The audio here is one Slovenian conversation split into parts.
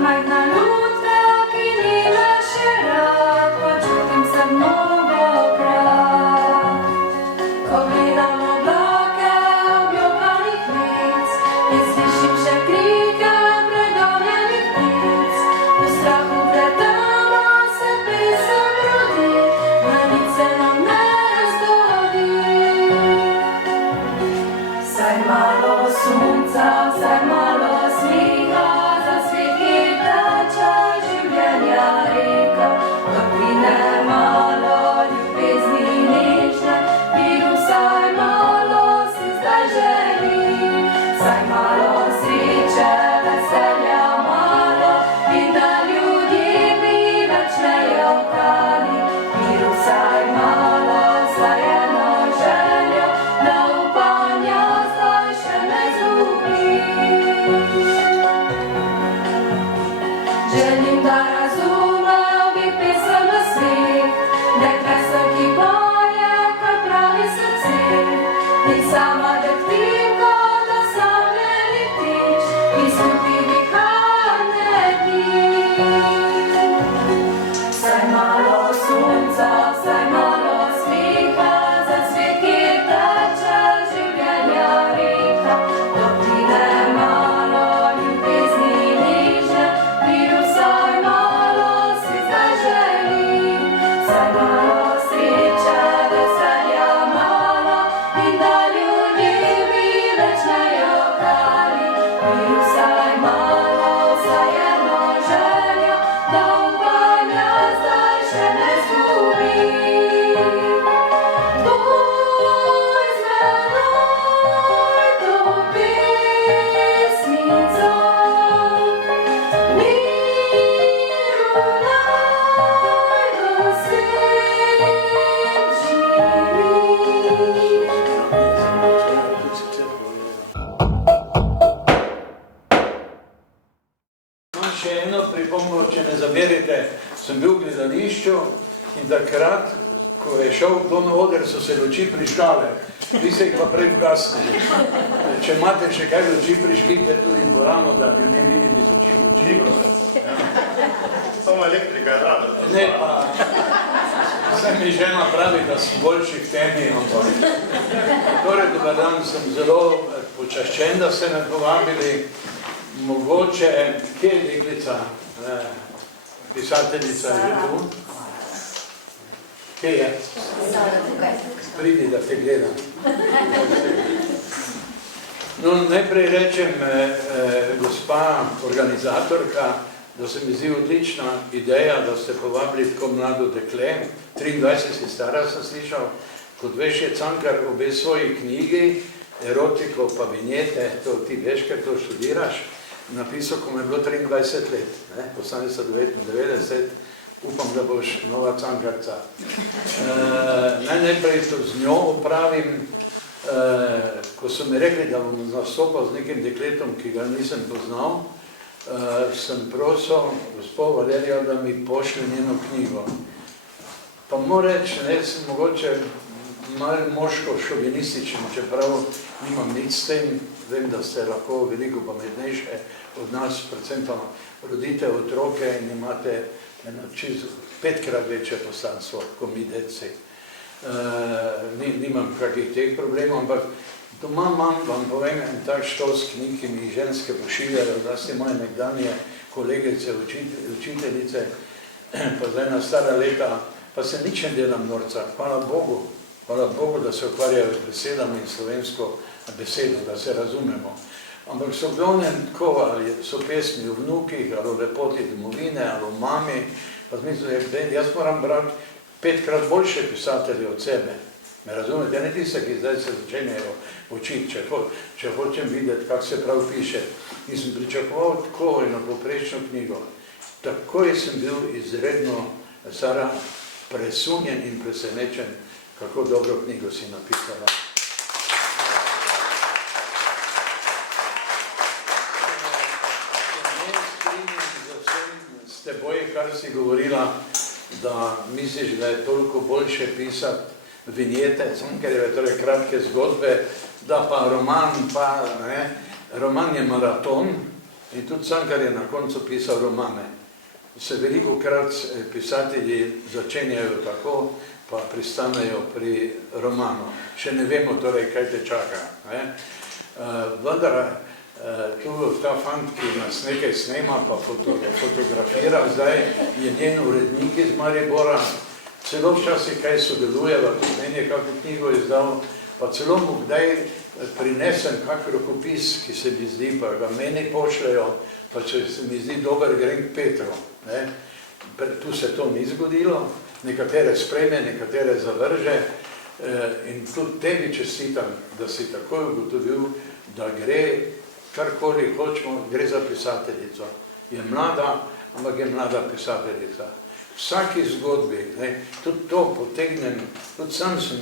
majhna lutka, ki nima še rad, pa čutim se mnogokrat. Ko gledam oblake objokanih lic in slišim še krike pregonjenih ptic, v strahu pred temo se pesem rodi, na nič se nam ne zgodi. Vsaj malo sonca, vsaj malo smeha, za svet, ki teče življenja reka, topline malo, ljubezni nežne, miru vsaj malo si zdaj želim. Vsaj malo sreče, veselja malo in da ljudje mi več ne jokali. Miru vsaj malo, vsaj eno željo, da upanja zdaj še ne izgubim. Želim, da razumel bi pesem v svet, dekle so, ki poje, kar pravi srce. Ni sama dektim kot osamljeni ptič, ki sluti viharne dni. Vsaj malo sonca, vsaj malo smeha, za svet, ki teče življenja reka, topline malo, ljubezni nežne, miru vsaj malo si zdaj želim. Vsaj malo sreče, veselja malo in da ljudje mi več ne jokali. Miru vsaj malo, vsaj eno željo, da upanja zdaj še ne izgubim. Poj z menoj to pesmico, miru naj bo svet živi. Imam še eno pripombo, če ne zamerite, sem bil v gledališču in takrat, ko je šel kdo na oder, so se luči prižgale, vi ste jih pa prej ugasnili. Če imate še kaj luči, prižgite tudi dvorano, da bi ljudje videli z oči v oči. Samo elektrika je rada. Ne, pa se mi žena pravi, da sem boljši v temi, ampak. Torej, dober dan, sem zelo počaščen, da ste me povabili. Mogoče, kje je deklica, pisateljica je že tu? Kje je? Pridi, da te gledam. No, najprej rečem, gospa organizatorka, da se mi zdi odlična ideja, da ste povabili tako mlado dekle, 23 si stara, sem slišal, kot veš, je Cankar obe svoji knjigi, erotiko pa vinjete, to ti veš, ker to študiraš, napisal, ko me je bilo 23 let, 1899, upam, da boš nova Cankarca. Najprej to z njo opravim, ko so mi rekli, da bom nastopal z nekim dekletom, ki ga nisem poznal, sem prosil gospod Valerijo, da mi pošlje njeno knjigo. Pa moram reči, sem mogoče malo moško šovinističen, čeprav nimam nič s tem, vem, da ste lahko veliko pametnejše od nas, predvsem pa rodite otroke in imate čisto 5-krat večje poslanstvo, kot mi deci. Nimam kakih teh problemov, ampak doma imam, vam povem, en tak štos knjig, ki mi ženske pošiljajo, zlasti moje nekdanje kolegice, učiteljice, pa zdaj na stara leta, pa se nič ne delam norca, hvala Bogu, da se ukvarjajo z besedami in slovensko besedo, da se razumemo. Ampak so glavnem tako, ali so pesmi o vnukih, ali o lepoti domovine, ali o mami, pa zmislil, jaz moram brati 5-krat boljše pisatelje od sebe. Me razumete, ne tiste, ki zdaj se začenjajo učiti, če hočem videti, kak se prav piše. In sem pričakoval tako eno povprečno knjigo. Takoj sem bil izredno, Sara, presunjen in presenečen, kako dobro knjigo si napisala. S teboj, kar si govorila, da misliš, da je toliko boljše pisati vinjete, Cankarjeve, torej kratke zgodbe, da pa roman je maraton, In tudi Cankar je na koncu pisal romane. Se veliko krat pisatelji začenjajo tako, pa pristanejo pri romanu. Še ne vemo torej, kaj te čaka. Vendar tu ta fant, ki nas nekaj snema, pa fotografira, zdaj je njen urednik iz Maribora, celo včasih kaj sodelujeva, tudi meni je kakšno knjigo izdal, pa celo mu kdaj prinesem kak rokopis, ki se mi zdi, pa ga meni pošljajo, pa če se mi zdi dober, grem k Petru. Tu se to ni zgodilo, nekatere sprejme, nekatere zavrže in tudi tebi čestitam, da si takoj ugotovil, da gre, karkoli hočemo, gre za pisateljico. Je mlada, ampak je mlada pisateljica. Vsaki zgodbi, tudi to potegnem, tudi sam sem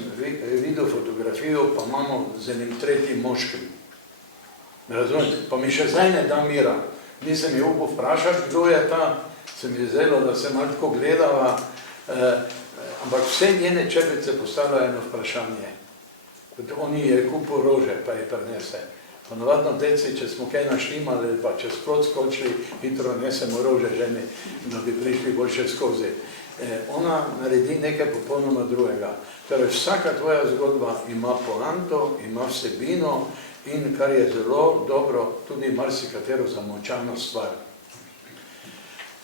videl fotografijo, pa imamo z enim tretjim moškim. Razumete? Pa mi še zdaj ne da mira. Nisem je upal vprašati, kdo je ta, se mi je zdelo, da se malo tako gledava, ampak vse njene čepice postavljajo eno vprašanje. Oni je kupil rože, pa je prinese. Ponovadno deci, če smo kaj naštimali, pa če sprot skočili, hitro nesemo rože ženi, da bi prišli boljše skozi. Ona naredi nekaj popolnoma drugega. Torej, vsaka tvoja zgodba ima poanto, ima vsebino in, kar je zelo dobro, tudi marsikatero zamolčano stvar.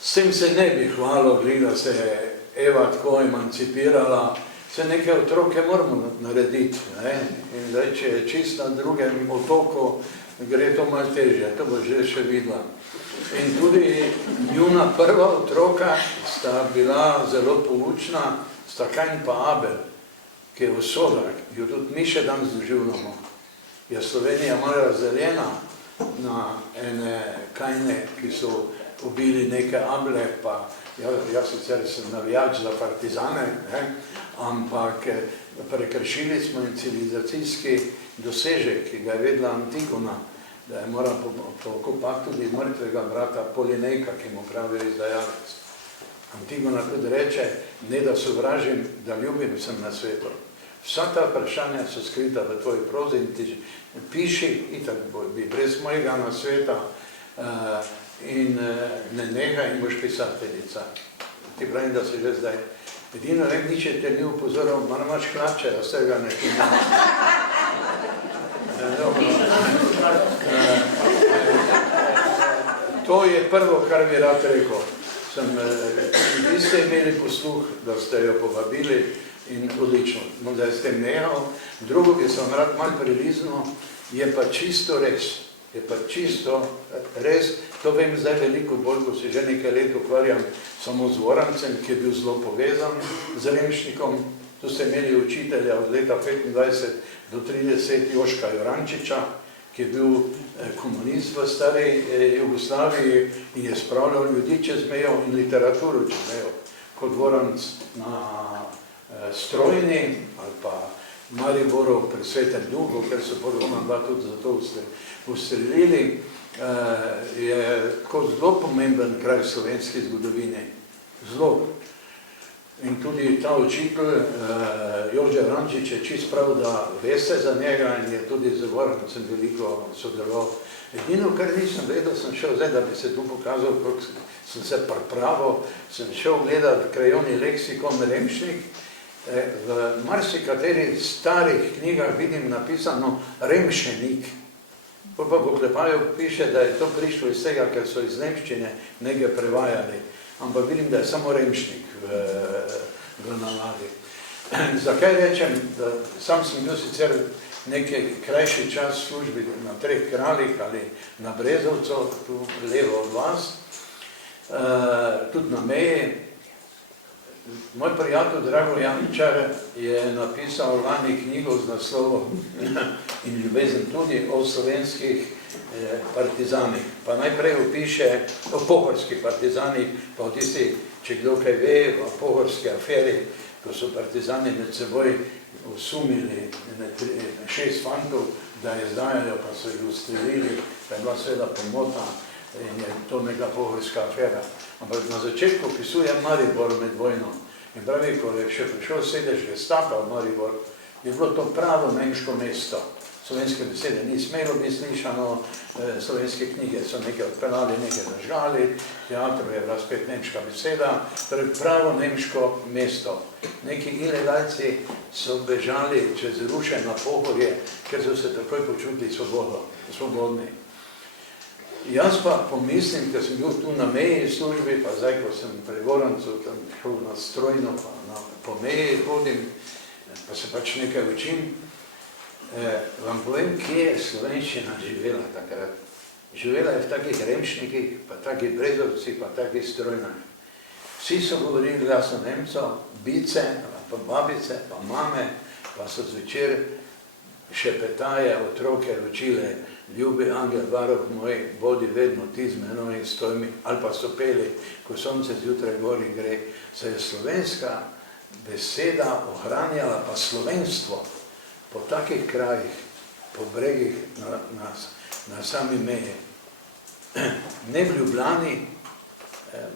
S tem se ne bi hvalil, da se je Eva tako emancipirala, se neke otroke moramo narediti. In zdaj, če je čist na drugem otoku, gre to malo težje, to bo že še videla. In tudi njuna prva otroka sta bila zelo poučna, sta Kain pa Abel, ki je usoda, jo tudi mi še danes doživljamo. Je Slovenija malo razdeljena na ene Kaine, ki so ubili neke Abele, pa jaz sicer sem navijač za partizane, ampak prekršili smo in civilizacijski dosežek, ki ga je vedela Antigona, da je mora pokopati tudi mrtvega brata Polinejka, ki mu pravijo izdajalec. Antigona tudi reče, ne da sovražim, da ljubim sem na svetu. Vsa ta vprašanja so skrita v tvoji prozi in ti piši, itak bi brez mojega nasveta in ne nehaj in boš pisateljica. Ti pravim, da si že zdaj. Edino vem, nič je te ni upozoril, malo imaš hlače, da vsega ne kina. To je prvo, kar bi rad rekel. Vi ste imeli posluh, da ste jo povabili in odlično. Zdaj ste nehal. Drugo, ki sem rad malo priliznil, je pa čisto res. Je pa čisto res, to vem zdaj veliko bolj, ko se že nekaj let ukvarjam samo z Vorancem, ki je bil zelo povezan z Remšnikom. Tu ste imeli učitelja od leta 25 do 30 Joška Jurančiča, ki je bil komunist v stari Jugoslaviji in je spravljal ljudi čez mejo in literaturo čez mejo, kot Voranc na Strojni ali pa Mariboru pri Svetem Duhu, ker so podobno dva tudi zato ustrelili, je tako zelo pomemben kraj v slovenski zgodovini. Zelo. In tudi ta učitelj, Jože Rančič, je čist prav, da veste za njega in je tudi z Vorancem veliko sodeloval. Edino, kar nisem vedel, sem šel zdaj, da bi se tu pokazal, kako sem se pripravil, sem šel gledati krajovni leksikon Remšnik. V marsikateri starih knjigah vidim napisano Remšenik. Pa v oklepaju piše, da je to prišlo iz tega, ker so iz nemščine nekaj prevajali. Ampak vidim, da je samo Remšnik v navadi. Zakaj rečem, da sam sem bil sicer nekaj krajši čas v službi na Treh kraljih ali na Brezovcu, tu levo od vas, tudi na meji. Moj prijatelj Drago Jančar je napisal lani knjigo z naslovom in ljubezen tudi o slovenskih partizanih. Pa najprej opiše o pohorskih partizanih, pa o tistih, če kdo kaj ve, o pohorski aferi, ko so partizani med seboj osumili 6 fantov, da je zdajajo, pa so jih ustrelili, da je bila seveda pomota in je to neka pohorska afera. Ampak na začetku opisuje Maribor med vojno. In pravi, ko je še prišel sedež Gestapa v Maribor, je bilo to pravo nemško mesto. slovenske besede ni smelo biti slišano, slovenske knjige so nekaj odpeljali, nekaj zažgali, teatru je bila spet nemška beseda, torej pravo nemško mesto. Neki ilegalci so bežali čez ruše na Pohorje, ker so se takoj počutili svobodni. Jaz pa pomislim, ker sem bil tu na meji službi, pa zdaj, ko sem pri Gorancu tam šel na strojno, pa po meji hodim, pa se pač nekaj učim, vam povem, kje je slovenščina živela takrat. Živela je v takih remšnikih, pa takih brezovcih, pa takih strojnah. Vsi so govorili glasno Nemcev, bice, pa babice, pa mame, pa so zvečer šepetaje otroke učile: ljubi angel, varuh moj, bodi vedno ti z menoj in stoj mi, ali pa so peli, ko sonce zjutraj gori gre. Se je slovenska beseda ohranjala, pa slovenstvo po takih krajih, po bregih na sami meji. Ne v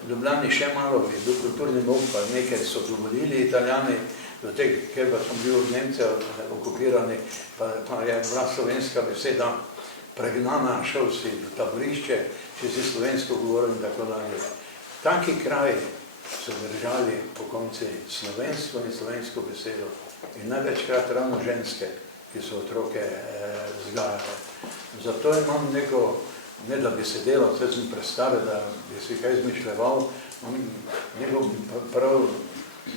Ljubljani še malo je bil kulturni mok, pa nekaj so dovolili Italijani, do tega, ker pa smo bili od Nemcev okupirani, pa je bila slovenska beseda pregnana, šel si v taborišče, če si slovensko govoril in tako dalje. Taki kraji so držali po konci slovenstvo in slovensko besedo in največkrat ravno ženske, ki so otroke vzgajale. Zato imam neko, ne da bi se delal, vse sem prestar, da bi si kaj izmišljeval, neko prav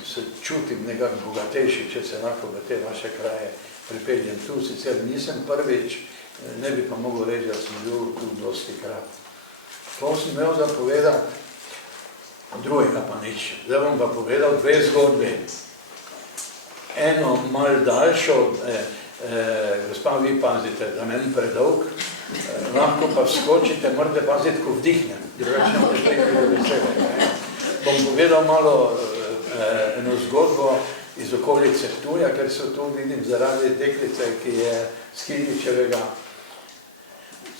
se čutim nekako bogatejši, če se lahko v te vaše kraje pripeljem. Tu sicer nisem prvič, ne bi pa mogel reči, da sem bil tu dosti krat. To sem imel zapovedati, drugega pa nič. Zdaj bom pa povedal dve zgodbi. Eno malo daljšo, gospa, vi pazite, da meni predolg, lahko pa skočite, morate paziti, ko vdihnem, drugače ne boste rekli besede. Bom povedal malo eno zgodbo iz okolice Ptuja, ker so tu, vidim, zaradi deklice, ki je z Kidričevega,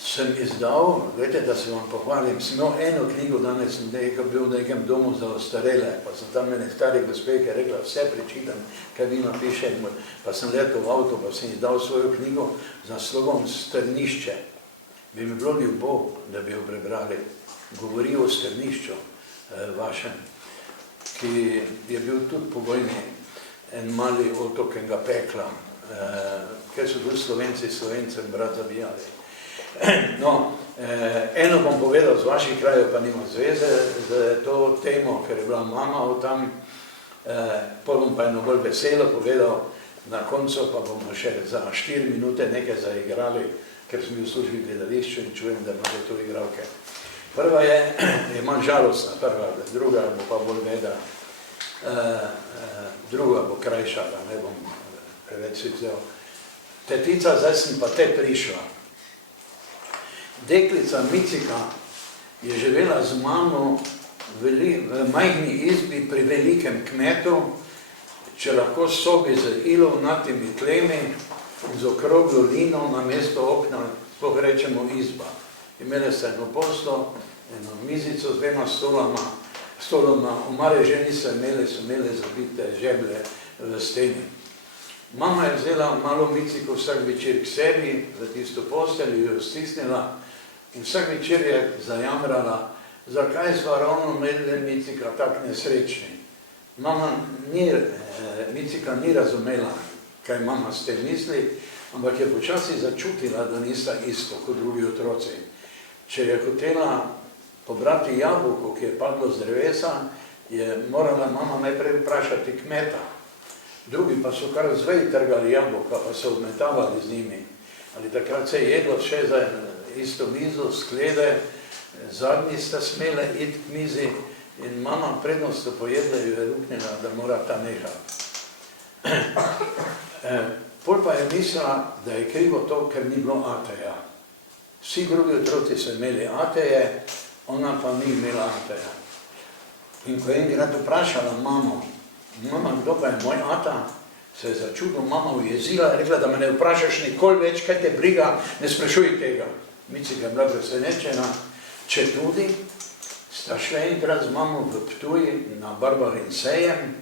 sem izdal, gledajte, da se vam pohvalim, sem imel eno knjigo, danes sem bil v nekem domu za ostarele, pa sem tam mene stari gospe, ki je rekla, vse prečitam, kaj vi napiše, pa sem letel v avto, pa sem ji dal svojo knjigo z naslovom Strnišče. Bi mi bilo ljubov, da bi jo prebrali. Govori o Strnišču vašem, ki je bil tudi pogojni, en mali otok enega pekla, ker so tudi Slovenci Slovencem brat zabijali. No, eno bom povedal z vaših krajev, pa nima zveze z to temo, ker je bila mama od tam, pol bom pa eno bolj veselo povedal, na koncu pa bomo še za 4 minute nekaj zaigrali, ker sem bil v službi gledališču in čujem, da imate to igralke. Prva je manj žalostna, prva, druga bo pa bolj veda, druga bo krajša, da ne bom preveč si vzel. Tetica, zdaj sem pa te prišla. Deklica Micika je živela z mamo v majhni izbi pri velikem kmetu, če lahko sobi z ilovnatimi tlemi in z okroglo lino na mesto okna, sploh rečemo izba. Imele se eno poslo, eno mizico z dvema stoloma, omare že niso imele, so imele zabite žeblje v steni. Mama je vzela malo Miciko vsak večer k sebi, za tisto postelj, jo stisnila in vsak večer je zajamrala, zakaj sva ravno imeli Micika tak nesrečni. Micika ni razumela, kaj mama s tem misli, ampak je počasi začutila, da nista isto kot drugi otroci. Če je hotela pobrati jabolko, ki je padlo z drevesa, je morala mama najprej vprašati kmeta. Drugi pa so kar zvej trgali jabolka, pa so odmetavali z njimi. Ali takrat se je jedlo še za isto mizo, sklede, zadnji sta smele iti k mizi in mama prednost so pojedle, jo je ruknila, da mora ta nehati. Pol pa je mislila, da je krivo to, ker ni bilo Ateja. Vsi drugi otroci so imeli Ateje, ona pa ni imela Ateja. In ko je enkrat vprašala mamo, mama, kdo pa je moj ata, se je začudila, mama ujezila, rekla, da me ne vprašaš nikoli več, kaj te briga, ne sprašuj tega. Micika je bila presenečena, če tudi sta šla enkrat z mamo v Ptuj na Barbarin sejem,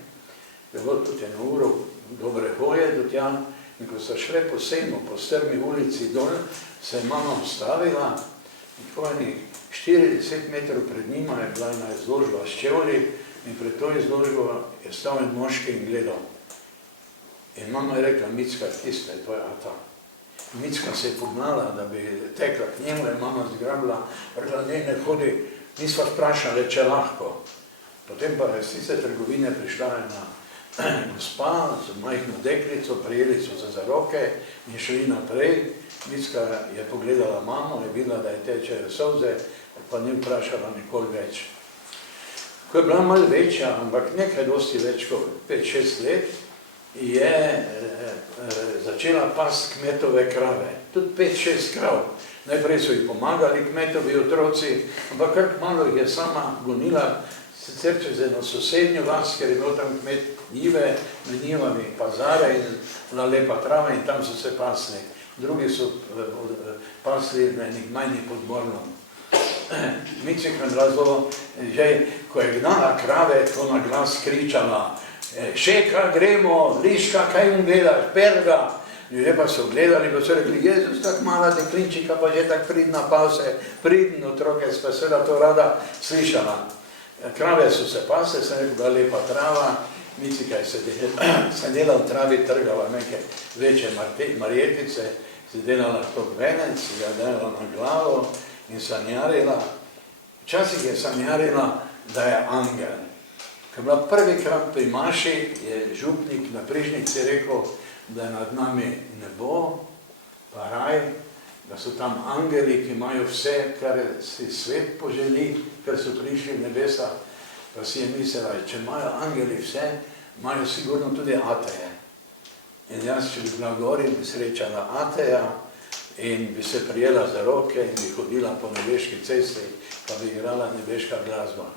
je bilo tudi eno uro dobre hoje do tja In ko sta šle po sejmu, po strmi ulici dol, se je mama ustavila in tako 40 metrov pred njima je bila ena izložba s čevlji in pred to izložbo je stal en moški in gledal. In mama je rekla, Micka, tista je tvoja ata. Micka se je pognala, da bi tekla k njemu, je mama zgrabila, rekla, ne hodi, nisva vprašali, če lahko. Potem pa je iz tiste trgovine prišla ena gospa z majhno deklico, prijeli so se za roke in šli naprej. Micka je pogledala mamo, je videla, da je tečejo solze, pa ni vprašala nikoli več. Ko je bila malo večja, ampak nekaj dosti več kot 5-6 let, je začela past kmetove krave. Tudi 5-6 krav. Najprej so jih pomagali kmetovi otroci, ampak kar malo jih je sama gonila, sicer čez eno sosednjo vas, ker je bil tam kmet njive, med njivami pazare in bila lepa trava in tam so se pasli. Drugi so pasli na enih manjih podmornom. Micika je bila zelo, že ko je gnala krave, to na glas kričala, Šeka, gremo, Liška, kaj jim gledaš, Perga. Ljudje pa so gledali, pa so rekli, Jezus, tak mala deklinčika, pa že tak pridna pase, pridn otroke, pa seveda to rada slišala. Krave so se pase, sem rekel, bila lepa trava, Micika je sedela v travi, trgala neke večje marjetice, si delala tok venec, si ga delala na glavo in sanjarila. Včasih je sanjarila, da je angel. Ko je bila prvikrat pri maši, je župnik na prižnici rekel, da je nad nami nebo, pa raj, da so tam angeli, ki imajo vse, kar si svet poželi, ker so prišli v nebesa. Pa si je mislila, če imajo angeli vse, imajo sigurno tudi ateje. In jaz, če bi bila gori, bi srečala ateja in bi se prijela za roke in bi hodila po nebeški cesti, pa bi igrala nebeška glasba.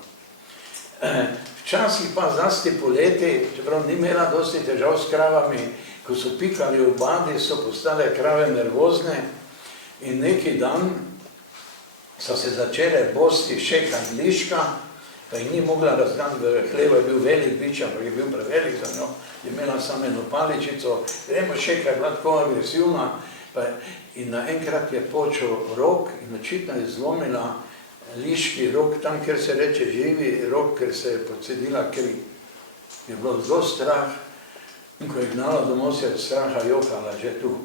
Včasih pa zlasti poleti, čeprav ni imela dosti težav s kravami, ko so pikali v badi, so postale krave nervozne in neki dan so se začele bosti Šeka in Liška, pa jih ni mogla razgledati, v hlevu je bil velik bič, ampak je bil prevelik za njo, je imela samo eno paličico, gremo Šeka je bila tako agresivna in naenkrat je počel rok in očitno je zlomila Liški rok, tam, kjer se reče živi rok, ker se je pocedila kri. Je bilo zelo strah in ko je gnala domov, se je od straha jokala že tu.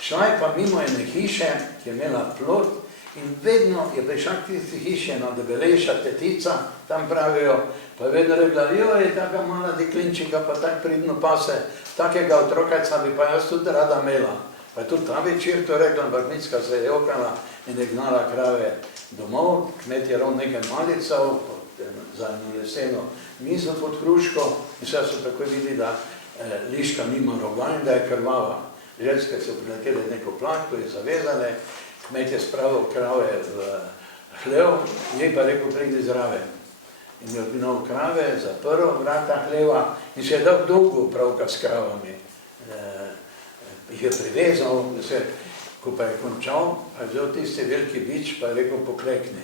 Šla je pa mimo ene hiše, ki je imela plot in vedno je prišla k tisti hiši ena debelejša tetica, tam pravijo, pa je vedno rekla, joj, taka mala deklinčika, pa tak pridno pase, takega otrokajca bi pa jaz tudi rada imela. Pa je tudi ta večer to rekla, ampak Micka se je jokala in je gnala krave domov, kmet je ravno nekaj malical, za eno leseno mizo pod hruško in vse so tako videli, da Liška nima roga in da je krvava. Ženske so priletele neko plahto in zavezane, kmet je spravil krave v hlev, njej pa rekel, pridi zraven. In je odgnal krave, zaprl vrata hleva in se je dal dolgo pravka s kravami. Jih je privezal, ko pa je končal, pa je vzel tisti veliki bič, pa je rekel, poklekni.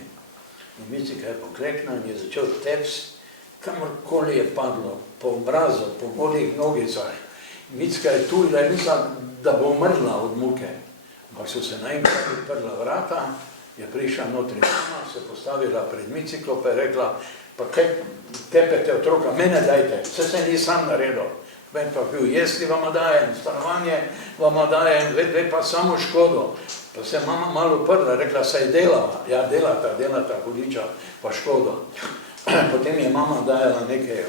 In Micika je pokleknila in je začel tepst, kamorkoli je padlo, po obrazu, po golih nogicah. Micika je tu, da je mislila, da bo umrla od muke. Ampak so se naenkrat odprla vrata, je prišla notri mama, se postavila pred Miciko, pa je rekla, pa kaj tepete otroka, mene dajte, vse se ni sam naredil. Kmet pa bil, jesli vama dajem, stanovanje vama dajem, ve pa samo škodo. Pa se je mama malo uprla, rekla, saj delava, ja delata hudiča, pa škodo. Potem je mama dajala neke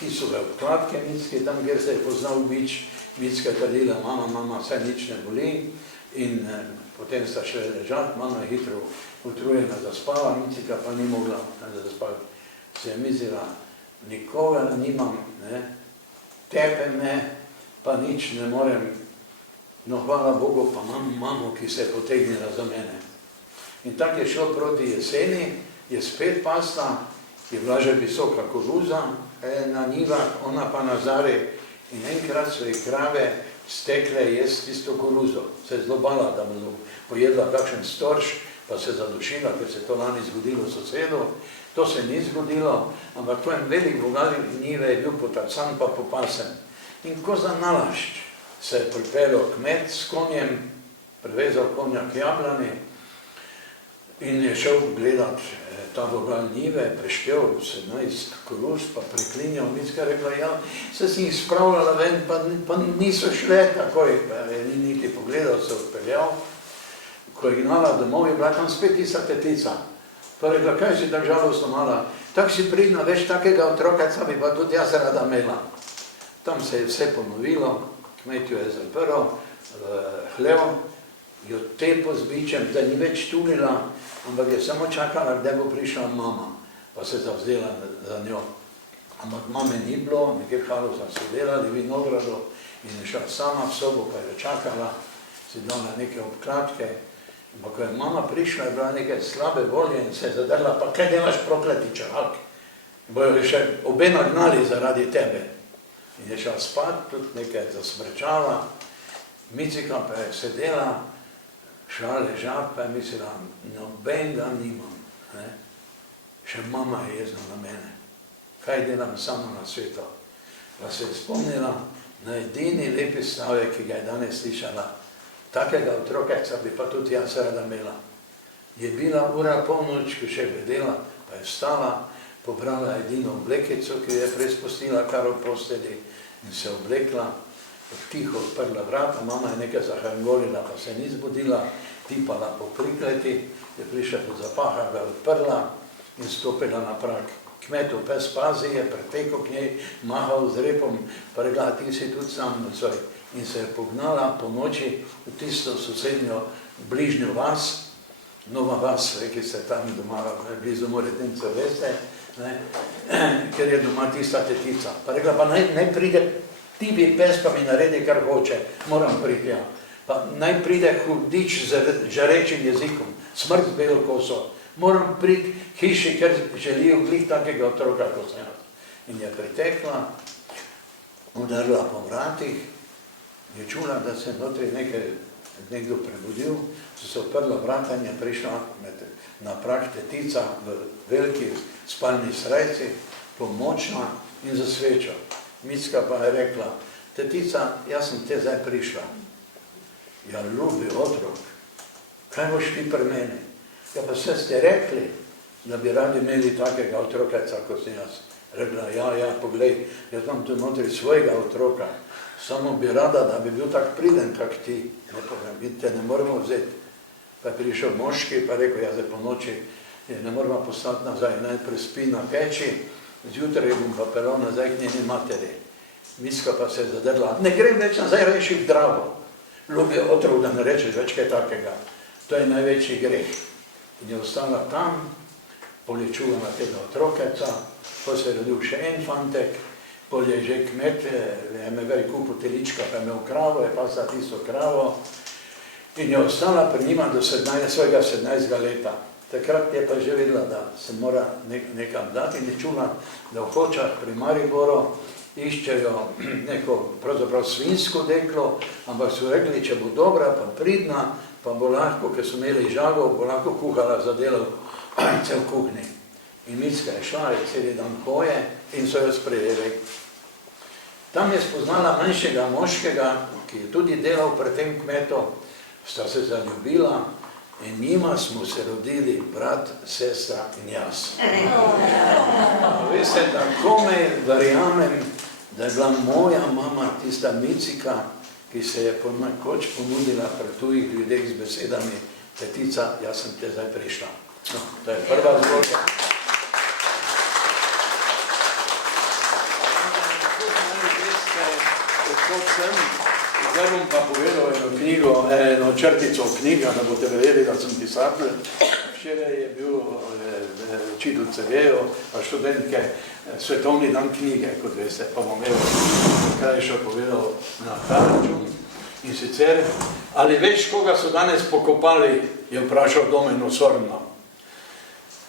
kisove obkladke Micki, tam, kjer se je poznal bič. Micka je trdila, mama, saj nič ne boli. In potem sta šle ležati, mama je hitro utrujena zaspala, Micika pa ni mogla zaspati. Se je mislila, nikoga nimam, tepe me, pa nič ne morem. No, hvala Bogu, pa imam mamo, ki se je potegnila za mene. In tako je šlo proti jeseni, je spet pasla, je bila že visoka koruza na njivah, ona pa na zari in enkrat so jih krave stekle jesti tisto koruzo. Se je zelo bala, da bo pojedla kakšen storž, pa se je zadušila, ker se to lani zgodilo sosedu. To se ni zgodilo, ampak to en velik bogal njive je bil potacan pa popasen. In ko za nalašč se je pripeljal kmet s konjem, privezal konja k jablani in je šel gledat ta vogal njive, preštel 17 koruš, pa preklinjal, Micka je rekla, ja, se si jih spravljala ven, pa niso šle takoj, pa je ni niti pogledal, se odpeljal. Ko je gnala domov, je bila tam spet tista tetica. Pa je rekla, kaj si tako žalostno mala, tak si pridna, veš, takega otrokaca bi pa tudi jaz rada imela. Tam se je vse ponovilo, kmet jo je zaprl, hlev, jo tepo z bičem, da ni več tulila, ampak je samo čakala, kdaj bo prišla mama, pa se zavzela za njo. Ampak mame ni bilo, nekaj Halosa so delali v vinogradu in je šla sama v sobo, pa je čakala, si dala neke obkladke. Ampak ko je mama prišla, je bila neke slabe volje in se je zadrla, pa kaj delaš prokleti čakalk? Bojo še obe nagnali zaradi tebe. In je šla spat, tudi nekaj zasmrčala, Micika pa je sedela, šla ležat, pa je mislila, nobenega nimam. Še mama je jezna na mene. Kaj delam samo na svetu? Pa se je spomnila na edini lepi stavek, ki ga je danes slišala. Takega otrokeca bi pa tudi jaz rada imela. Je bila ura polnoč, ko še bedela, pa je vstala, pobrala edino oblekico, ki je prej spustila kar v posteli in se oblekla, tiho odprla vrata, mama je nekaj zahrangolila, pa se ni zbudila, tipala po prikleti, je prišla pod zapaha, ga odprla in stopila na prag. Kmetov pes pazi, je pretekel k njej, mahal z repom, pa rekla, ti si tudi sam nocoj. In se je pognala po noči v tisto sosednjo bližnjo vas, Nova vas, ki se tam doma, blizu Moretence, veste, ker je doma tista tetica. Pa rekla, pa naj pride tibi pes, pa mi naredi, kar hoče, moram priti, ja. Pa naj pride hudič z žarečim jezikom, smrt z belo koso, moram priti hiši, ker želijo glih takega otroka, kot sem jaz. In je pritekla, udarila po vratih, je čula, da se notri nekdo prebudil, so se odprla vrata in je prišla na prag tetica v veliki spalni srajci, pomočna in za svečo. Micka pa je rekla, tetica, jaz sem te zdaj prišla. Ja, ljubi otrok, kaj boš ti pri meni? Ja, pa vse ste rekli, da bi radi imeli takega otrokeca, kot sem jaz. Rekla, ja, poglej, jaz imam tu notri svojega otroka, samo bi rada, da bi bil tak priden, kak ti. Te ne moramo vzeti. Pa je prišel moški, pa rekel, jaz zdaj po noči ne moramo postati nazaj, najprej spi na peči, zjutraj bom pa pelal nazaj k njeni materi. Micka pa se je zadrla, ne grem več nazaj, reši v Dravo. Ljubi otrok, da ne rečeš več kaj takega. To je največji greh. In je ostala tam, polečula na tega otrokeca, ko se je rodil še en fantek, pol je že kmet, je me vej kupil telička, pa je imel kravo, je pa za tisto kravo in je ostala pri njima do svojega 17. leta. Takrat je pa že vedela, da se mora nekam dati in je čula, da v Hočah pri Mariboru iščejo neko pravzaprav svinsko deklo, ampak so rekli, če bo dobra, pa pridna, pa bo lahko, ker so imeli žago, bo lahko kuhala za delo cel kuhni. In Micka je šla, je celi dan hoje in so jo sprejeli. Tam je spoznala manjšega moškega, ki je tudi delal pri tem kmetu, sta se zaljubila in njima smo se rodili brat, sestra in jaz. Veste, da komaj verjamem, da je bila moja mama tista Micika, ki se je ponakoč ponudila pri tujih ljudeh z besedami, tetica, jaz sem te zdaj prišla. No, to je prva zgodba. Zdaj bom pa povedal eno knjigo, eno črtico knjiga, da boste verjeli, da sem pisatelj. Včeraj je bil učitelj Cerejo, pa študentke svetovni dan knjige, kot veste, pa bom krajšo povedal na ta račun. In sicer, ali veš, koga so danes pokopali, je vprašal Domen Osorno.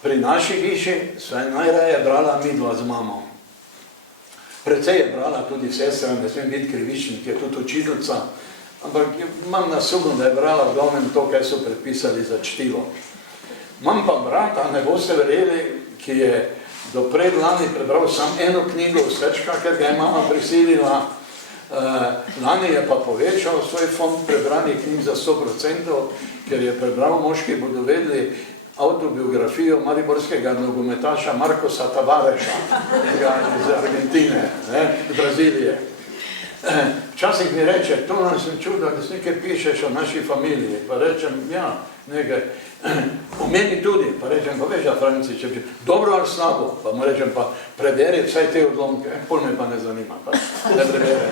Pri naši hiši sva najraje brala midva z mamo. Precej je brala tudi sestra, ne smem biti krivičen, ki je tudi učiteljica, ampak imam nasumno, da je brala v glavnem to, kaj so predpisali za čtivo. Imam pa brata, ne boste verjeli, ki je do predlani prebral sam eno knjigo v Srčka, ker ga je mama prisilila, Lani je pa povečal svoj fond prebranih knjig za 100%, ker je prebral, moški bodo vedeli, avtobiografijo mariborskega nogometaša Marcosa Tavareša iz Argentine, iz Brazilije. Včasih mi reče, to nam sem čul, da nekaj pišeš o naši familiji, pa rečem, ja, nekaj, o meni tudi, pa rečem, pa veš, da Franci, če bi, dobro ali slabo, pa mu rečem, pa preberi vsaj te odlomke, pol me pa ne zanima, pa ne prebere.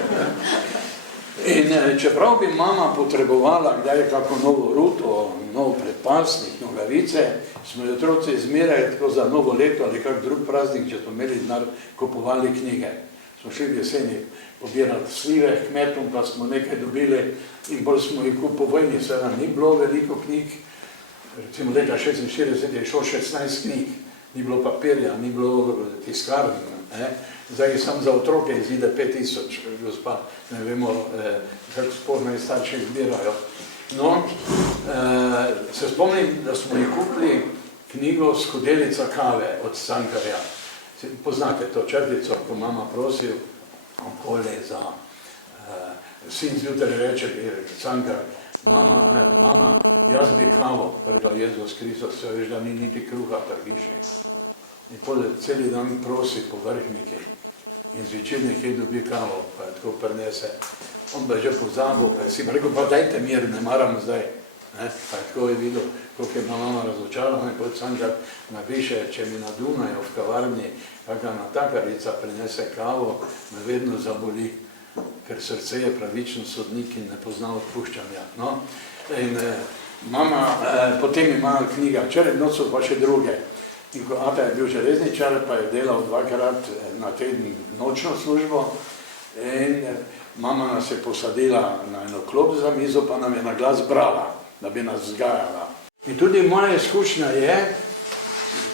In čeprav bi mama potrebovala kdaj kako novo ruto, nov predpasnik, nogavice, smo otroci zmeraj tako za novo leto ali kak drug praznik, če smo imeli denar, kupovali knjige. Smo šli v jeseni pobirati slive kmetom, pa smo nekaj dobili in bolj smo jih po vojni, seveda ni bilo veliko knjig, recimo leta 1946 je šlo 16 knjig, ni bilo papirja, ni bilo tiskarn, zdaj sam za otroke izide 5000, gospa, ne vemo, kako sporno starši zbirajo. No, se spomnim, da smo jih kupili knjigo Skodelica kave od Cankarja. Poznate to črtico, ko mama prosil okolje za sin zjutraj reče, Cankar, mama, jaz bi kavo, predal Jezus Kristus, se veš, da ni niti kruha trgiše. In potem celi dan prosi po vrhnike in zvečer nekaj dobi kavo, pa je tako prinese. On pa je že pozabil, pa je si rekel, pa dajte mir, ne maram zdaj. Pa je tako je videl, koliko je mama razočarana, in potem Cankar napiše, če mi na Dunaju v kavarni kakšna natakarica prinese kavo, me vedno zaboli, ker srce je pravičen sodnik in ne pozna odpuščanja. No? In mama, potem ima knjiga, včeraj noč so pa še druge. In ko ata je bil železničar, pa je delal 2-krat na teden nočno službo in mama nas je posadila na eno klop za mizo, pa nam je na glas brala, da bi nas vzgajala. In tudi moja izkušnja je,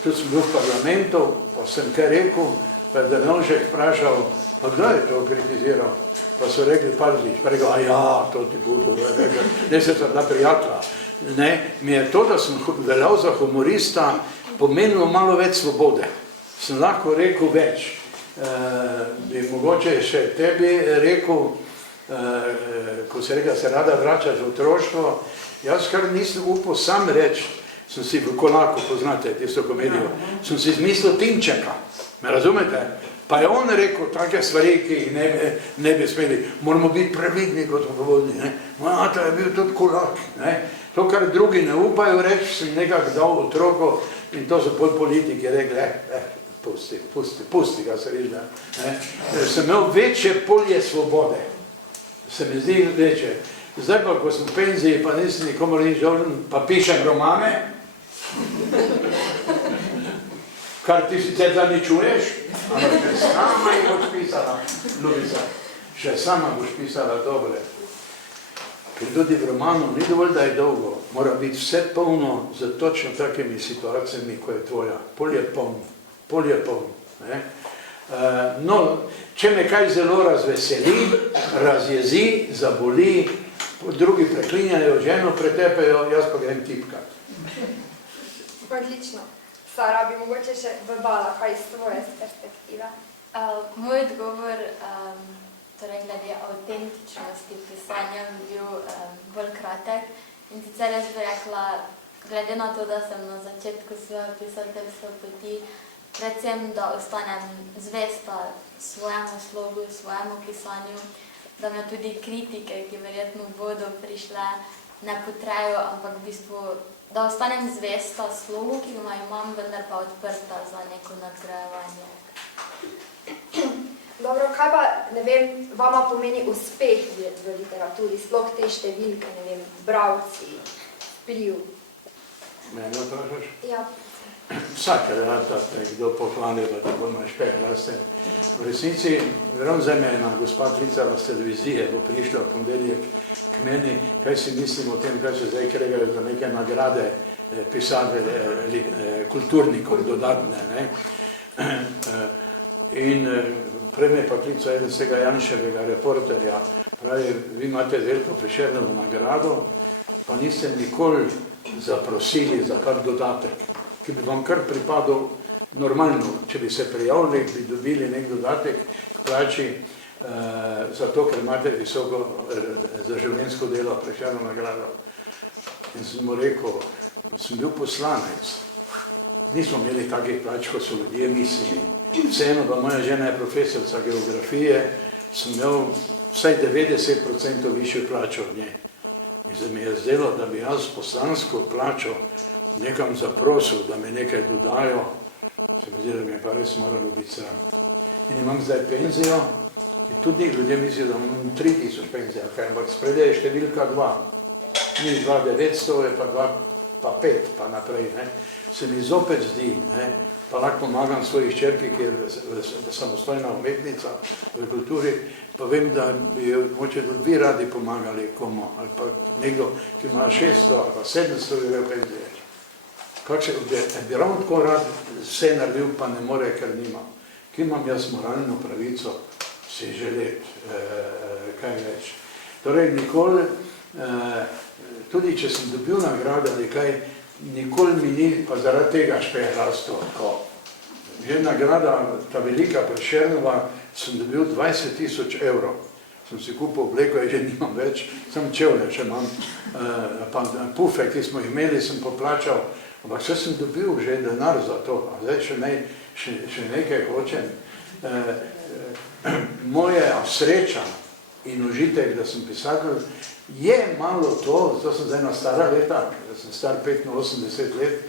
tudi sem bil v parlamentu, pa sem kaj rekel, pa je Drnovšek vprašal, pa kdo je to kritiziral? Pa so rekli Parzič, pa rekel, a ja, to ti budu, ne se bila prijatelja. Ne, mi je to, da sem veljal za humorista, pomenilo malo več svobode. Sem lahko rekel več. Bi mogoče še tebi rekel, ko se rekel, se rada vračaš v otroštvo, jaz kar nisem upal sam reči, sem si v Kolaku, poznate tisto komedijo, sem si izmislil Timčeka, me razumete? Pa je on rekel take stvari, ki jih ne bi smeli, moramo biti previdni kot odgovorni, moja ata je bil tudi Kolak, to, kar drugi ne upajo reči, sem nekako dal otroko in to so pol politiki rekli, pusti ga se reči, sem imel večje polje svobode, se mi zdi večje. Zdaj pa, ko sem v penziji, pa nisem nikomor nič dolžen, pa pišem romane, kar ti sicer da ni čuješ, ampak še sama jih boš pisala, Luisa, še sama boš pisala dobre. Ker tudi v romanu ni dovolj, da je dolgo, mora biti vse polno z točno takimi situacijami, ko je tvoja. Polje polno. No, če me kaj zelo razveseli, razjezi, zaboli, drugi preklinjajo, ženo pretepejo, jaz pa grem tipkat. Odlično. Sara, bi mogoče še dodala kaj iz tvoje perspektive? Moj odgovor, torej glede avtentičnosti pisanja, bi bil bolj kratek. In sicer jaz bi rekla, glede na to, da sem na začetku svoje pisateljske poti, predvsem, da ostanem zvesta svojemu slogu, svojemu pisanju, da me tudi kritike, ki verjetno bodo prišle, ne potrejo, ampak v bistvu, da ostanem zvesta slogu, ki ga imam, vendar pa odprta za neko nadgrajevanje. Dobro, kaj pa, ne vem, vama pomeni uspeh v literaturi, sploh te številke, ne vem, bralci, vpliv? Mene vprašaš? Ja. Vsake rata te kdo pohvali, da bo imaš peh, raste. V resnici, verom za mene, gospa klicala s televizije, bo prišla v ponedeljek k meni, kaj si mislim o tem, kaj se zdaj kregajo za neke nagrade pisatelje, kulturnikov dodatne, In prej me pa klical eden vsega Janševega reporterja, pravi, vi imate veliko Prešernovo nagrado, pa niste nikoli zaprosili za kak dodatek, ki bi vam kar pripadal normalno, če bi se prijavili, bi dobili nek dodatek k plači, zato, ker imate visoko za življenjsko delo Prešernovo nagrado. In sem mu rekel, sem bil poslanec, nismo imeli takih plač, kot so ljudje mislili. Vseeno, pa moja žena je profesorica geografije, sem imel vsaj 90% višjo plačo od nje. In se mi je zdelo, da bi jaz poslansko plačo nekam zaprosil, da mi nekaj dodajo, se mi zdi, da mi je pa res moralo biti sram. In imam zdaj penzijo, in tudi ljudje mislijo, da imam 3000 penzija, ampak spredaj je številka 2. Ni 2900, je pa 2, pa 5, pa naprej. Ne. Se mi zopet zdi, ne, pa lahko pomagam svoji hčerki, ki je samostojna umetnica v kulturi, pa vem, da bi moče tudi vi radi pomagali komu, ali pa nekdo, ki ima 600 ali pa 700 evrov penzije. Bi ravno tako rad vse naredil, pa ne more, ker nima. Ki imam jaz moralno pravico si želeti kaj več. Torej, nikoli, tudi če sem dobil nagrado ali kaj, nikoli mi ni, pa zaradi tega špehlastil. Že nagrada, ta velika Prešernova, sem dobil 20 000 evrov. Sem si kupil obleko, že nimam več, sem čevlje, še imam, pa pufe, ki smo jih imeli, sem poplačal, ampak vse sem dobil že denar za to, a zdaj še nekaj hočem. Moja sreča in užitek, da sem pisatelj, je malo to, zato sem zdaj na stara leta, da sem star 85 let,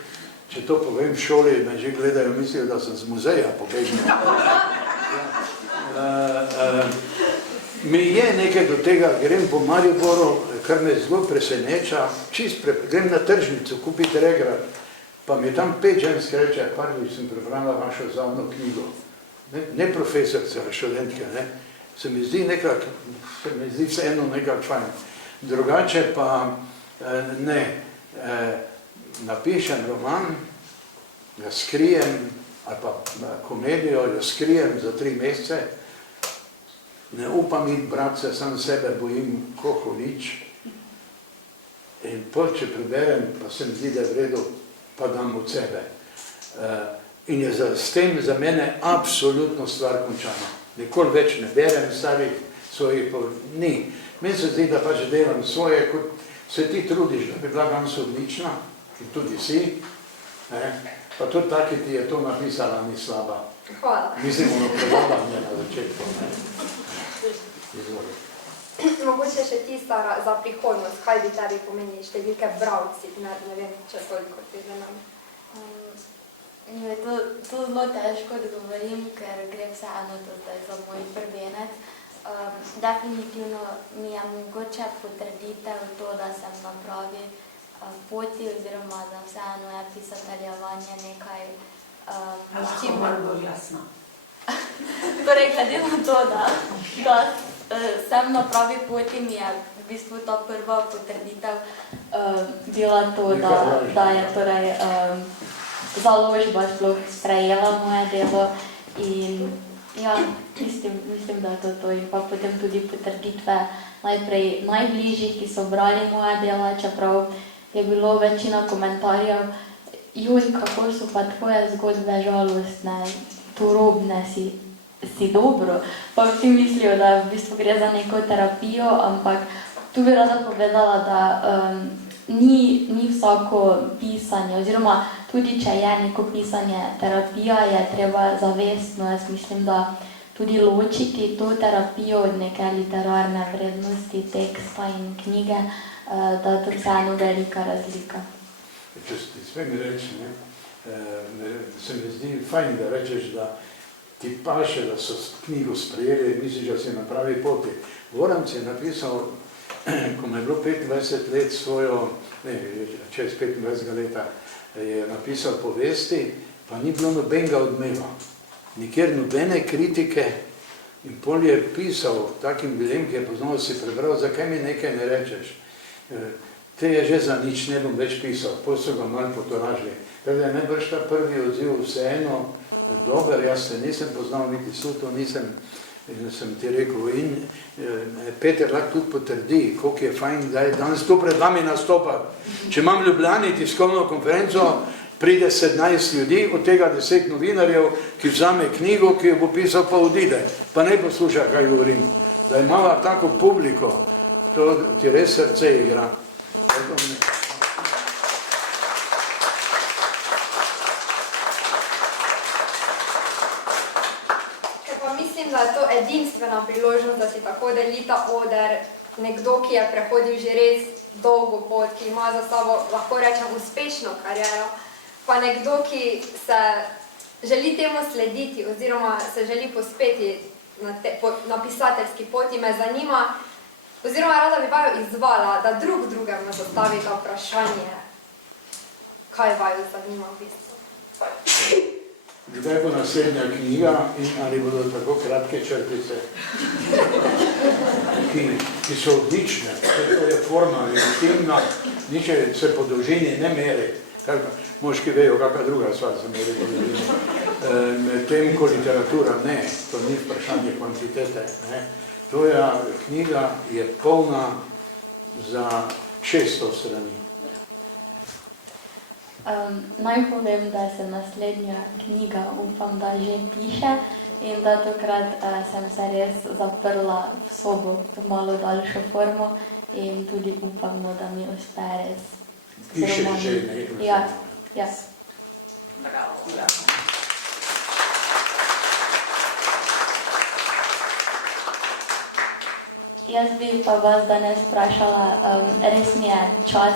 če to povem v šoli, me že gledajo, mislijo, da sem z muzeja pobegnil. Mi je nekaj do tega, grem po Mariboru, kar me zelo preseneča, grem na tržnico kupiti regrat, pa mi tam 5 žensk reče, prvič sem prebrala vašo zadnjo knjigo. Ne profesorce, študentke, ne. Se mi zdi vseeno nekako fajn. Drugače pa ne, napišem roman, ga skrijem, ali pa komedijo, jo skrijem za 3 mesece, ne upam iti brat se, sam sebe bojim, ko hulič. In pol, če preberem, pa se mi zdi, da je v redu, pa dam od sebe. In je s tem za mene absolutno stvar končana. Nikoli več ne berem starih svojih, ni. Meni se zdi, da pač delam svoje, kot se ti trudiš, da bi bila danes odlična, in tudi si, pa tudi taki ti je to napisala, ni slaba. Hvala. Mislim, ono predavanje na začetku. Mogoče še tista za prihodnost, kaj bi tebi pomeni številke bralci, ne vem, če toliko te zanam. To zelo težko odgovorim, ker gre vseeno to zdaj za moj prvenec. Definitivno mi je mogoče potrditev to, da sem na pravi poti, oziroma da vseeno je pisateljevanje nekaj, s čim malo bolj jasno. Torej, glede na to, da sem na pravi poti, mi je v bistvu ta prva potrditev bila to, da je torej založba sploh sprejela moje delo in ja, mislim, da je to in pa potem tudi potrditve najprej najbližjih, ki so brali moje dela, čeprav je bilo večina komentarjev, joj, kako so pa tvoje zgodbe žalostne, turobne, si dobro, pa vsi mislijo, da v bistvu gre za neko terapijo, ampak tu bi rada povedala, da ni vsako pisanje, oziroma tudi če je neko pisanje terapija, je treba zavestno, jaz mislim, da tudi ločiti to terapijo od neke literarne vrednosti, teksta in knjige, da je to vseeno velika razlika. Če ti smem reči, se mi zdi fajn, da rečeš, da ti paše, da so knjigo sprejeli, misliš, da si na pravi poti. Goranc je napisal, ko mu je bilo 25 let svojo, čez 25 leta, je napisal povesti, pa ni bilo nobenega odmeva. Nikjer nobene kritike in pol je pisal takim ljudem, ki je poznal, si prebral, zakaj mi nekaj ne rečeš. Te je že za nič, ne bom več pisal, pol so ga malo potoražili. Tako da je najbrž ta prvi odziv vseeno dober, jaz se nisem poznal, niti suto nisem, sem ti rekel, in Peter lahko tudi potrdi, koliko je fajn, da je danes tu pred vami nastopati. Če imam v Ljubljani tiskovno konferenco, Pride 17 ljudi, od tega 10 novinarjev, ki vzame knjigo, ki jo bo pisal, pa odide. Pa ne posluša, kaj govorim. Da imava tako publiko, to ti res srce igra. Mislim, da je to edinstvena priložnost, da si tako delita oder, nekdo, ki je prehodil že res dolgo pot, ki ima za sabo, lahko rečem, uspešno kariero, pa nekdo, ki se želi temu slediti oziroma se želi pospeti na pisateljski poti, me zanima, oziroma rada bi vaju izvala, da drugemu zastavite vprašanje, kaj vaju zanima v bistvu. Kdaj bo naslednja knjiga in ali bodo tako kratke črtice, ki so odlične, to je forma, intimna, niče se po dolžini ne meri, moški vejo, kakva druga stvar se meri po dolžini. Medtem ko literatura ne, to ni vprašanje kvantitete, ne. To je knjiga, je polna za 600 strani. Naj povem, da se naslednja knjiga, upam, da že piše in da tokrat sem se res zaprla v sobo v malo daljšo formo in tudi upam, da mi uspe res. Piše že nekaj. Ja. Jaz bi pa vas danes vprašala, res mi je čas,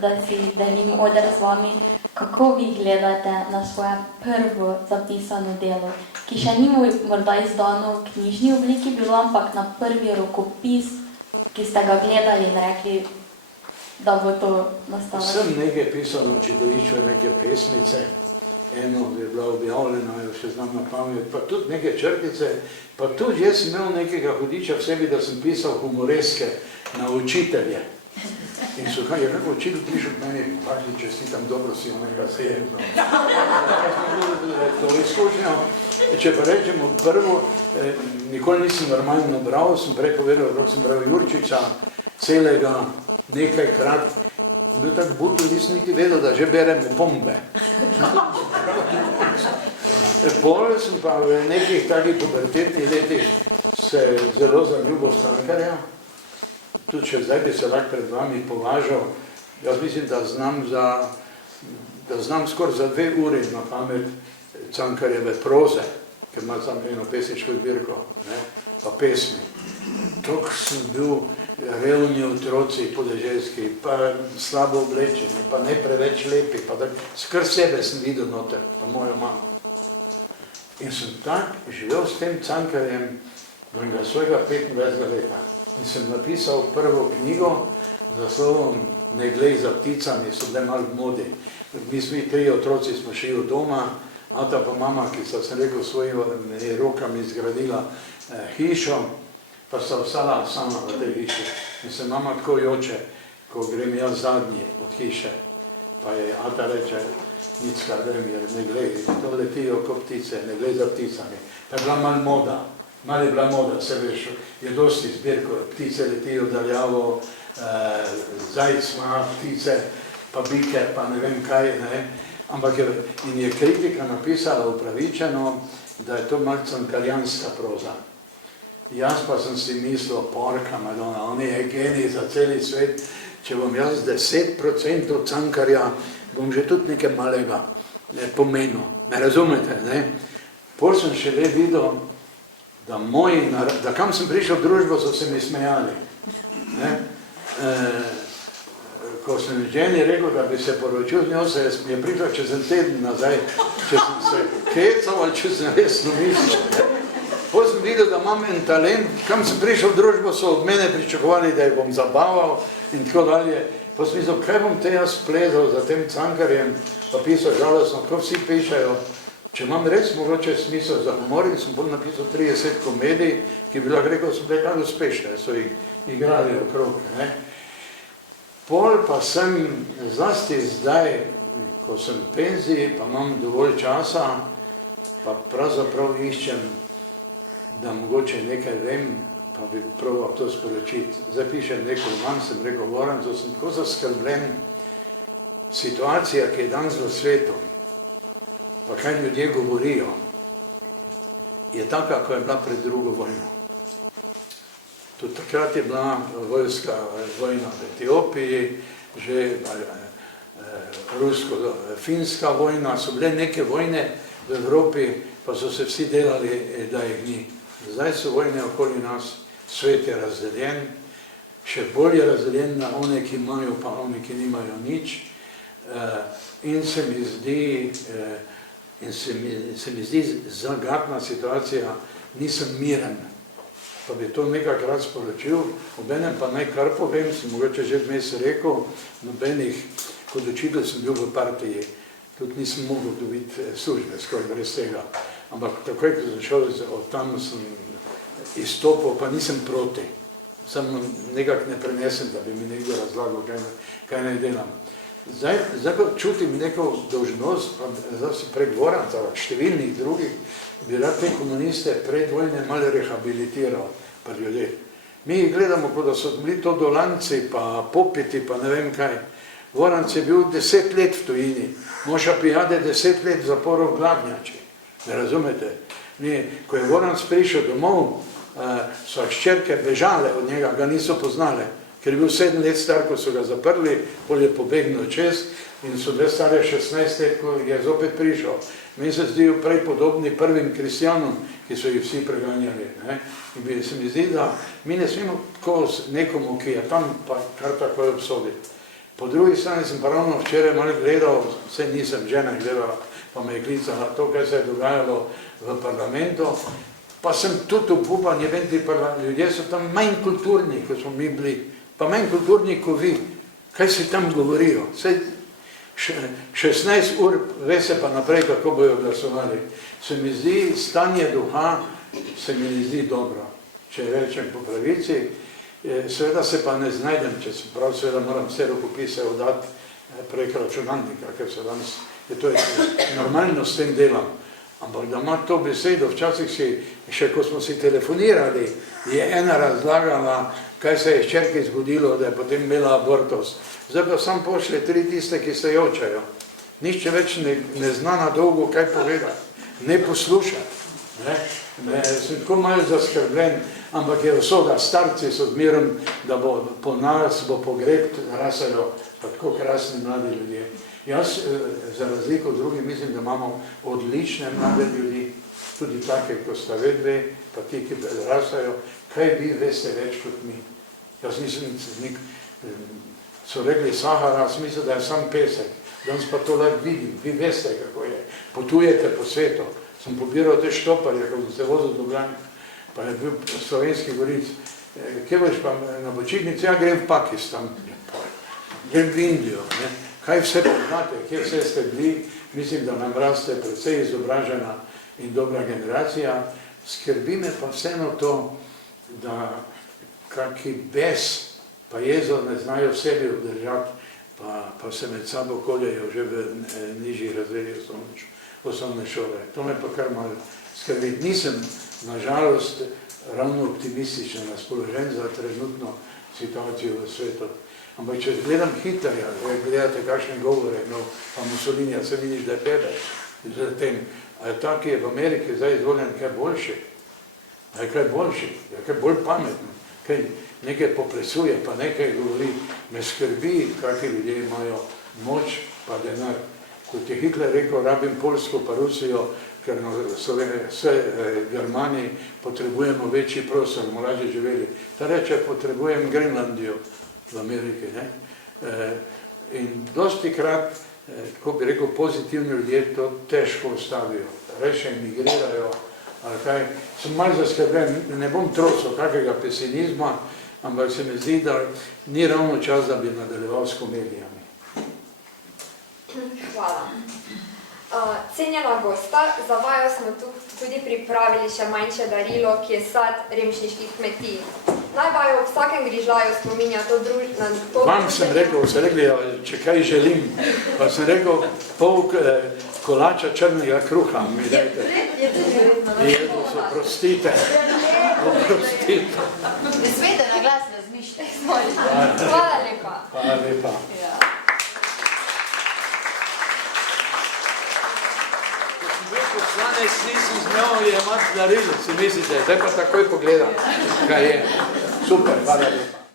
da si delim oder z vami, kako vi gledate na svoje prvo zapisano delo, ki še ni morda izdano v knjižni obliki bilo, ampak na prvi rokopis, ki ste ga gledali in rekli, da bo to nastalo. Sem nekaj pisal na učiteljišču, neke pesmice, eno je bila objavljena, jo še znam na pamet, pa tudi neke črtice, pa tudi jaz sem imel nekega hudiča v sebi, da sem pisal humoreske na učitelje. In so kaj, je kako učitelj prišel k meni, pakli, čestitam, dobro si onega sejemno. To je izkušnja. Če pa rečemo prvo, nikoli nisem normalno bral, sem prej povedal, kako sem bral Jurčiča, celega nekajkrat, bil tak butel, nisem niti vedel, da že beremo pombe. Pol sem pa v nekih takih pubertetnih letih se zelo zaljubil v Cankarja. Tudi še zdaj bi se lahko pred vami považal. Jaz mislim, da znam skoraj za 2 uri na pamet Cankarjeve proze, ker ima tam eno pesniško zbirko, pa pesmi. Tok sem bil revni otroci podeželski, pa slabo oblečeni, pa ne preveč lepi, pa skr sebe sem videl noter, pa mojo mamo. In sem tak živel s tem Cankarjem do svojega 25 leta. In sem napisal prvo knjigo za slovom Ne glej za pticami, so bile malo v modi. Mi smo 3 otroci smo šli od doma, ata pa mama, ki sta, sem rekel, svojimi rokami zgradila hišo, pa sta ostala sama v tej hiši. In se mama tako joče, ko grem jaz zadnji od hiše. Pa je ata reče, Nicka, ne glej, to letijo kot ptice, ne glej za pticami. Pa je bila malo moda, se veš, je dosti zbirko, ptice letijo daljavo, zajc ima ptice, pa bike, pa ne vem kaj, ne. Ampak je kritika napisala upravičeno, da je to malo cankarjanska proza. Jaz pa sem si mislil, porka Madonna, on je genij za celi svet, če bom jaz 10% Cankarja, bom že tudi nekaj malega pomenil. Me razumete, ne? Pol sem šele videl, da kam sem prišel v družbo, so se mi smejali. Ko sem ženi rekel, da bi se poročil z njo, se je prišel čez en teden nazaj, če sem se kecal ali če sem resno mislil. Pol sem videl, da imam en talent, kam sem prišel v družbo, so od mene pričakovali, da jih bom zabaval in tako dalje. Pa sem mislil, kaj bom te jaz plezal za tem Cankarjem, pa pisal žalostno, ko vsi pišajo. Če imam res mogoče smisel za humor, in sem bolj napisal 30 komedij, ki bi lahko rekel, so bile kaj uspešne, so jih igrali okrog. Pol pa sem zlasti zdaj, ko sem v penziji, pa imam dovolj časa, pa pravzaprav iščem, da mogoče nekaj vem, pa bi probal to sporočiti. Zdaj pišem nekaj roman, sem rekel, Goran, to sem tako zaskrbljen. Situacija, ki je danes v svetu, pa kaj ljudje govorijo, je taka, ko je bila pred drugo vojno. Tudi takrat je bila vojska vojna v Etiopiji, že rusko-finska vojna, so bile neke vojne v Evropi, pa so se vsi delali, da jih ni. Zdaj so vojne okoli nas, svet je razdeljen, še bolj je razdeljen na one, ki imajo, pa one, ki nimajo nič. In se mi zdi zagatna situacija, nisem miren. Pa bi to nekakrat sporočil, obenem pa naj kar povem, sem mogoče že vmes rekel, nobenih, kot učitelj sem bil v partiji, tudi nisem mogel dobiti službe, skoraj brez tega. Ampak takoj, ko sem šel od tam, sem izstopil, pa nisem proti. Samo nekak ne prenesem, da bi mi nekdo razlagal, kaj naj delam. Zdaj pa čutim neko dolžnost, pa zdaj si prek Goranca, številnih drugih, bi rad te komuniste pred vojne malo rehabilitiral pri ljudeh. Mi jih gledamo, kot da so bili to dolanci, pa popiti, pa ne vem kaj. Goranc je bil 10 let v tujini, Moša Pijade 10 let v zaporu v Gladnjači. Ne razumete? Ko je Goranc prišel domov, so hčerke bežale od njega, ga niso poznale, ker je bil 7 let star, ko so ga zaprli, pol je pobegnil čez in so bile stare 16 let, ko je zopet prišel. Meni se zdijo prej podobni prvim kristjanom, ki so jih vsi preganjali. In se mi zdi, da mi ne smemo tako nekomu, ki je tam, pa kar takoj obsoditi. Po drugi strani sem pa ravno včeraj malo gledal, vse nisem žena gledala, pa me je klicala to, kaj se je dogajalo v parlamentu, pa sem tudi obupan, ljudje so tam manj kulturni, kot smo mi bili, pa manj kulturni, kot vi. Kaj si tam govorijo? 16 ur, ve se pa naprej, kako bojo glasovali. Se mi zdi, stanje duha se mi ne zdi dobro, če rečem po pravici. Seveda se pa ne znajdem, če se prav, seveda moram vse rokopise oddati prek računalnika, ker se danes je to normalno s tem delam. Ampak da ima to besedo, včasih si, še ko smo si telefonirali, je ena razlagala, kaj se je hčerki zgodilo, da je potem imela abortus. Zdaj pa sam pošlje 3 tiste, ki se jočajo. Nišče več ne zna na dolgo kaj povedati, ne poslušati. Sem tako malo zaskrbljen, ampak je usoda, starci so zmerom, da bo po nas, bo pogreb rasajo pa tako krasni mladi ljudje. Jaz, za razliko od drugih, mislim, da imamo odlične mlade ljudi, tudi take, ko sta vedve, pa ti, ki rasajo, kaj vi veste več kot mi. Jaz nisem so rekli Sahara, smisel, da je sam pesek. Danes pa to lahko vidim, vi veste, kako je. Potujete po svetu. Sem pobiral te štoparje, ko sem se vozil do Ljubljane, pa je bil slovenski goric. Kje boš pa na počitnici? Ja, grem v Pakistan, grem v Indijo. Kaj vse poznate, kje vse ste bili? Mislim, da nam raste precej izobražena in dobra generacija. Skrbi me pa vseeno to, da kaki bes pa jezo ne znajo v sebi obdržati, pa se med sabo koljejo že v nižji razredi osnovne šole. To me pa kar malo skrbi. Nisem, nažalost, ravno optimistično razpoložen za trenutno situacijo v svetu. Ampak če gledam Hitlerja, gledate kakšne govore, pa Mussolinija, se vidiš, da je pede z tem, a je ta, ki je v Ameriki zdaj izvoljen, kaj boljši? A je kaj boljši? Je kaj bolj pametno? Kaj nekaj poplesuje, pa nekaj govori, me skrbi, kakvi ljudje imajo moč pa denar. Kot je Hitler rekel, rabim Poljsko pa Rusijo, ker vse Germani potrebujemo večji prostor, bomo lažje živeli. Ta reče, potrebujem Grenlandijo v Ameriki. In dosti krat, ko bi rekel, pozitivni ljudje to težko ustavijo. Reče, emigrirajo, ali kaj. Sem malo zaskrbljen, ne bom trosil kakega pesimizma, ampak se mi zdi, da ni ravno čas, da bi nadaljeval s komedijami. Hvala. Cenjena gosta, za vaju smo tudi pripravili še manjše darilo, ki je sad remšniških kmetij. Naj vaju v vsakem grižljaju spominja to družno... Vam sem rekel, so rekli, če kaj želim, pa sem rekel, pol kolača črnega kruha mi dajte. Jezus, oprostite. Oprostite. Ne smete na glas razmišljati. Hvala lepa. Hvala lepa. danes nisem z njo jemati daril, si mislite, zdaj pa takoj pogledam, kaj je. Super, hvala lepa.